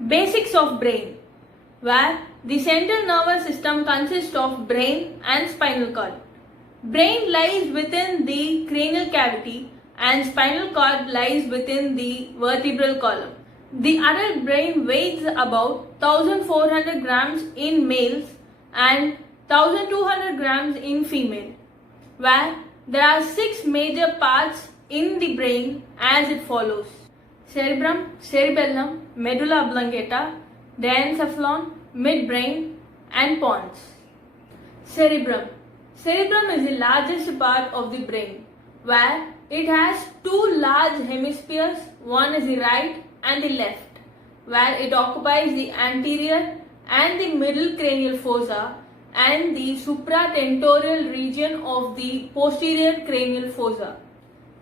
Basics of brain, where the central nervous system consists of brain and spinal cord. Brain lies within the cranial cavity and spinal cord lies within the vertebral column. The adult brain weighs about 1400 grams in males and 1200 grams in female, where there are 6 major parts in the brain as it follows: cerebrum, cerebellum, medulla oblongata, diencephalon, midbrain, and pons. Cerebrum. Cerebrum is the largest part of the brain, where it has 2 large hemispheres, one is the right and the left, where it occupies the anterior and the middle cranial fossa and the supratentorial region of the posterior cranial fossa.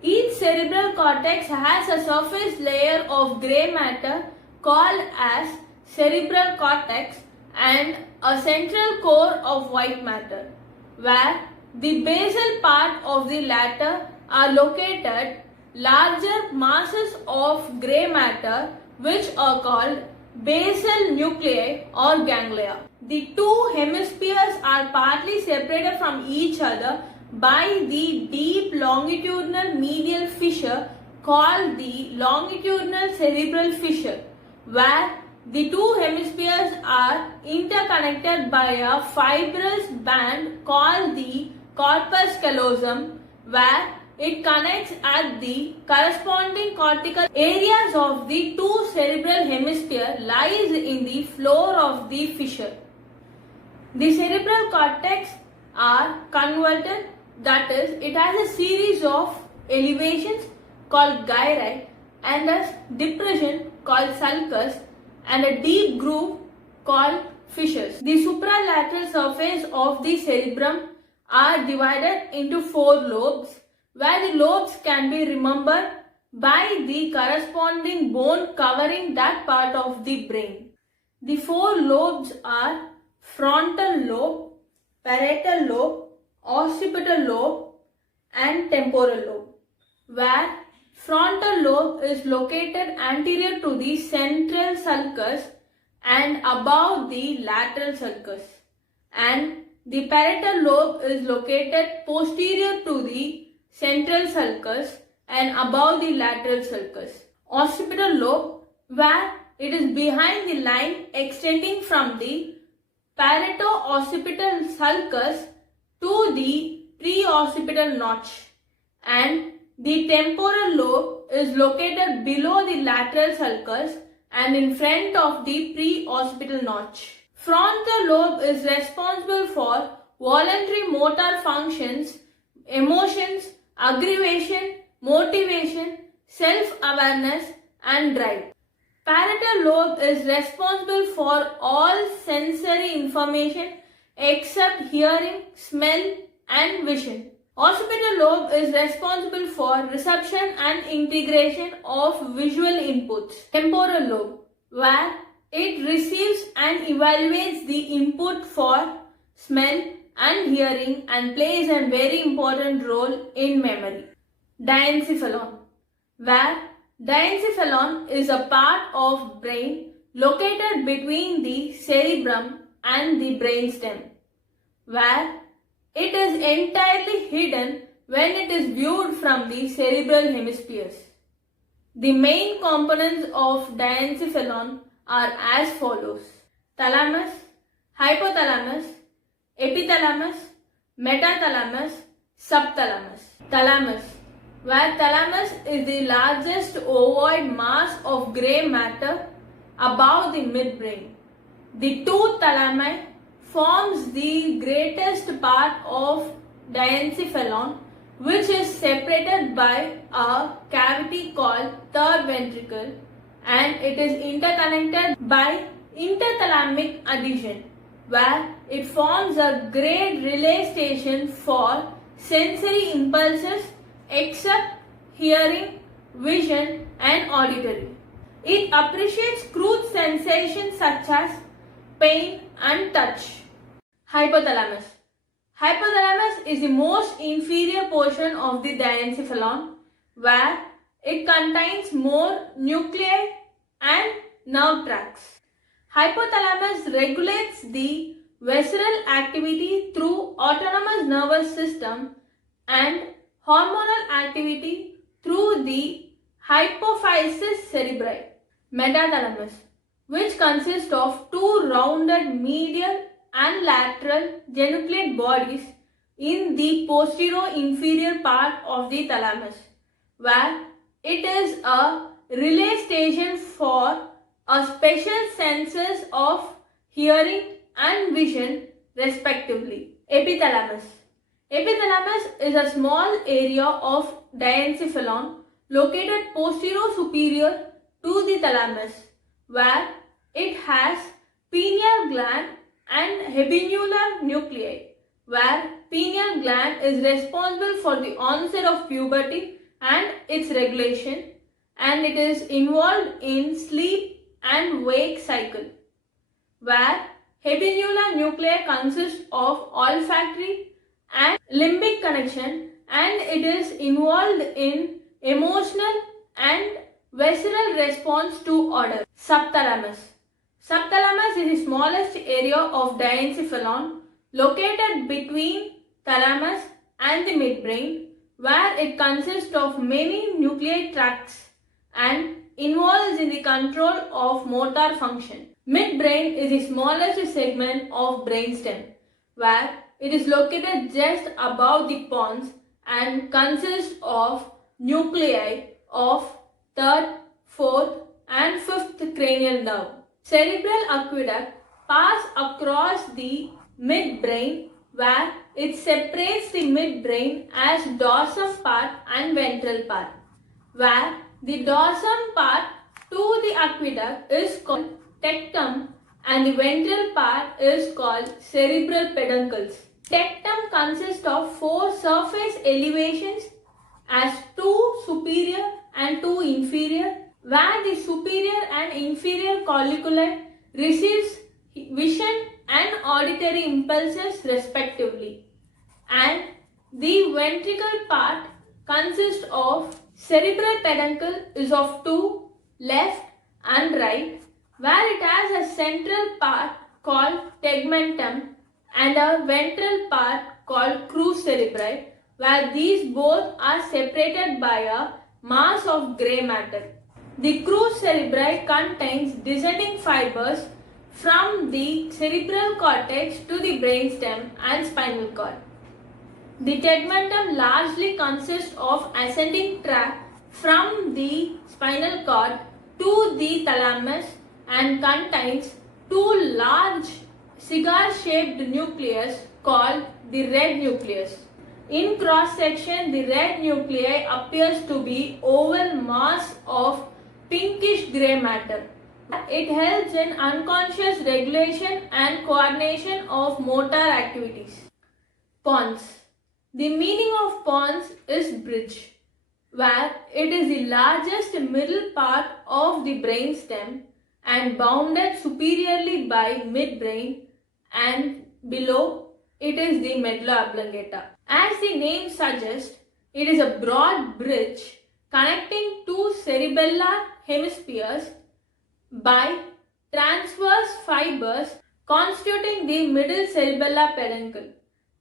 Each cerebral cortex has a surface layer of grey matter called as cerebral cortex and a central core of white matter, where the basal part of the latter are located larger masses of grey matter which are called basal nuclei or ganglia. The 2 hemispheres are partly separated from each other by the deep longitudinal medial fissure called the longitudinal cerebral fissure, where the 2 hemispheres are interconnected by a fibrous band called the corpus callosum, where it connects at the corresponding cortical areas of the 2 cerebral hemisphere lies in the floor of the fissure. The cerebral cortex are convoluted, that is, it has a series of elevations called gyri and a depression called sulcus and a deep groove called fissures. The supralateral surface of the cerebrum are divided into 4 lobes, where the lobes can be remembered by the corresponding bone covering that part of the brain. The 4 lobes are frontal lobe, parietal lobe, occipital lobe, and temporal lobe, where frontal lobe is located anterior to the central sulcus and above the lateral sulcus, and the parietal lobe is located posterior to the central sulcus and above the lateral sulcus. Occipital lobe, where it is behind the line extending from the parieto-occipital sulcus to the pre-occipital notch, and the temporal lobe is located below the lateral sulcus and in front of the pre-occipital notch. Frontal lobe is responsible for voluntary motor functions, emotions, aggravation, motivation, self-awareness, and drive. Parietal lobe is responsible for all sensory information except hearing, smell, and vision. Occipital lobe is responsible for reception and integration of visual inputs. Temporal lobe, where it receives and evaluates the input for smell and hearing and plays a very important role in memory. Diencephalon, where diencephalon is a part of brain located between the cerebrum and the brainstem, where it is entirely hidden when it is viewed from the cerebral hemispheres. The main components of diencephalon are as follows: thalamus, hypothalamus, epithalamus, metathalamus, subthalamus. Thalamus, where thalamus is the largest ovoid mass of grey matter above the midbrain. The 2 thalami forms the greatest part of diencephalon, which is separated by a cavity called third ventricle, and it is interconnected by interthalamic adhesion, where it forms a great relay station for sensory impulses except hearing, vision, and auditory. It appreciates crude sensations such as pain and touch. Hypothalamus. Hypothalamus is the most inferior portion of the diencephalon, where it contains more nuclei and nerve tracts. Hypothalamus regulates the visceral activity through autonomous nervous system and hormonal activity through the hypophysis cerebri. Metathalamus, which consists of two rounded medial and lateral geniculate bodies in the posterior inferior part of the thalamus, where it is a relay station for a special senses of hearing and vision respectively. Epithalamus. Epithalamus is a small area of diencephalon located posterior superior to the thalamus, where it has pineal gland and habenular nuclei, where pineal gland is responsible for the onset of puberty and its regulation, and it is involved in sleep and wake cycle, where habenular nuclei consist of olfactory and limbic connection, and it is involved in emotional and visceral response to odor. Subthalamus. Subthalamus is the smallest area of diencephalon located between thalamus and the midbrain, where it consists of many nuclear tracts and involves in the control of motor function. Midbrain is the smallest segment of brainstem, where it is located just above the pons and consists of nuclei of third, fourth and fifth cranial nerve. Cerebral aqueduct pass across the midbrain, where it separates the midbrain as dorsum part and ventral part, where the dorsum part to the aqueduct is called tectum and the ventral part is called cerebral peduncles. Tectum consists of four surface elevations as two superior and two inferior, where the superior and inferior colliculi receives vision and auditory impulses respectively, and the ventricle part consists of cerebral peduncle is of two, left and right, where it has a central part called tegmentum and a ventral part called crus cerebri, where these both are separated by a mass of grey matter. The crus cerebri contains descending fibers from the cerebral cortex to the brainstem and spinal cord. The tegmentum largely consists of ascending tract from the spinal cord to the thalamus and contains two large cigar-shaped nucleus called the red nucleus. In cross section, the red nuclei appears to be oval mass of pinkish grey matter. It helps in unconscious regulation and coordination of motor activities. Pons. The meaning of pons is bridge, where it is the largest middle part of the brainstem and bounded superiorly by midbrain, and below it is the medulla oblongata. As the name suggests, it is a broad bridge connecting two cerebellar hemispheres by transverse fibers constituting the middle cerebellar peduncle,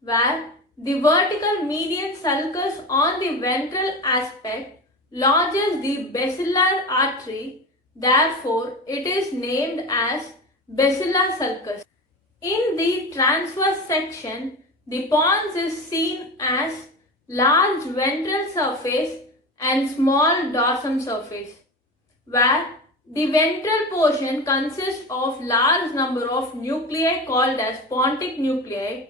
where the vertical median sulcus on the ventral aspect lodges the basilar artery. Therefore, it is named as basilar sulcus. In the transverse section, the pons is seen as large ventral surface and small dorsum surface, where the ventral portion consists of large number of nuclei called as pontic nuclei,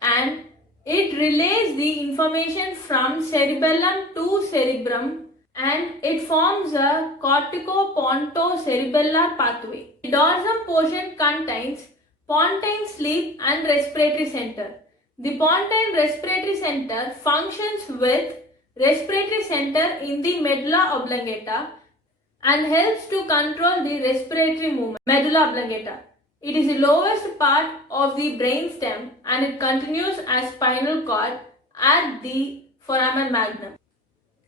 and it relays the information from cerebellum to cerebrum, and it forms a cortico-pontocerebellar pathway. The dorsum portion contains pontine sleep and respiratory center. The pontine respiratory center functions with respiratory center in the medulla oblongata and helps to control the respiratory movement. Medulla oblongata. It is the lowest part of the brainstem and it continues as spinal cord at the foramen magnum.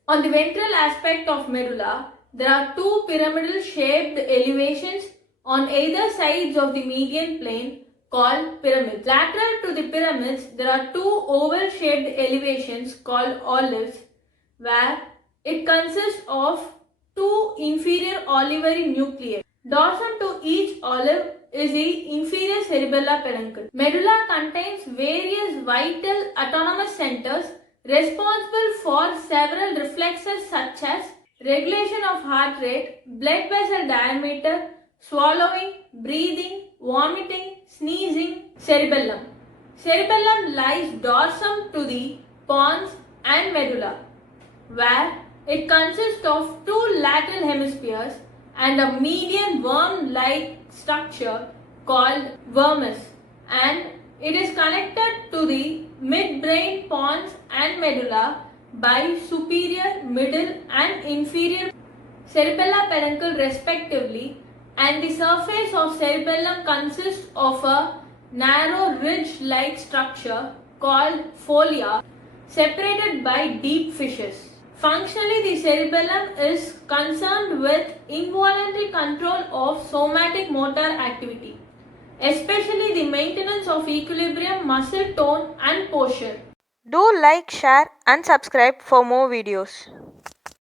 On the ventral aspect of medulla, there are two pyramidal shaped elevations on either sides of the median plane called pyramids. Lateral to the pyramids, there are two oval shaped elevations called olives, where it consists of two inferior olivary nuclei. Dorsum to each olive is the inferior cerebellar peduncle. Medulla contains various vital autonomous centers responsible for several reflexes such as regulation of heart rate, blood vessel diameter, swallowing, breathing, vomiting, sneezing. Cerebellum. Cerebellum lies dorsum to the pons and medulla, where it consists of two lateral hemispheres and a median worm-like structure called vermis, and it is connected to the midbrain, pons and medulla by superior, middle and inferior cerebellar peduncle respectively, and the surface of cerebellum consists of a narrow ridge-like structure called folia separated by deep fissures. Functionally, the cerebellum is concerned with involuntary control of somatic motor activity, especially the maintenance of equilibrium, muscle tone and posture. Do like, share and subscribe for more videos.